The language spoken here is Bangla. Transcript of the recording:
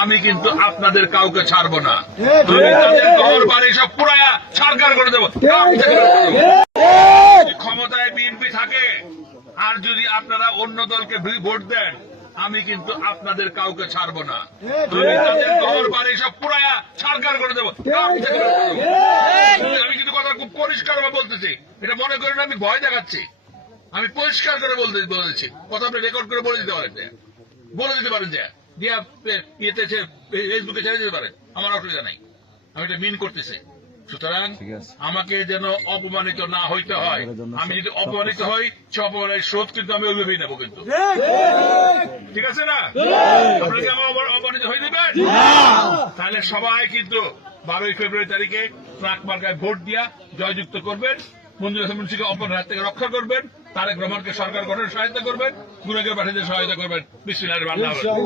আমি কিন্তু আপনাদের কাউকে ছাড়বো না। আমি তাদের ঘর বাড়ি সব পুরায়া সরকার করে দেবো। ক্ষমতায় বিএনপি থাকে আর যদি আপনারা অন্য দলকে ভোট দেন, আমি কিন্তু আপনাদের কাউকে ছাড়বো না। আমি তাদের ঘর বাড়ি সব পুরায়া সরকার করে দেবো। আমি কিন্তু কথা খুব পরিষ্কার বলতেছি, এটা মনে করেন আমি ভয় দেখাচ্ছি। আমি পরিষ্কার করে বলেছি, কথা আপনি রেকর্ড করে বলে দিতে পারেন, যে ইয়েতে ফেসবুকে ছেড়ে দিতে পারেন, আমার অসুবিধা নাই। আমি এটা মিন করতেছি। সুতরাং আমাকে যেন অপমানিত না হইতে হয়। আমি যদি অপমানিত হই, সে অপমানের শোধ কিন্তু আমি ওইভাবেই নেবো। কিন্তু ঠিক আছে না? আপনারা কি আমার অপমানিত হয়ে দেবেন? তাহলে সবাই কিন্তু 12ই ফেব্রুয়ারি তারিখে ট্রাক মার্কায় ভোট দিয়া জয়যুক্ত করবেন। মঞ্জুর হাসান মুন্সিকে অপরাধ থেকে রক্ষা করবেন, তারেক রহমানকে সরকার গঠনের সহায়তা করবেন, গুণাগার পাঠিয়ে সহায়তা করবেন। বিসমিল্লাহির রহমানির রহিম।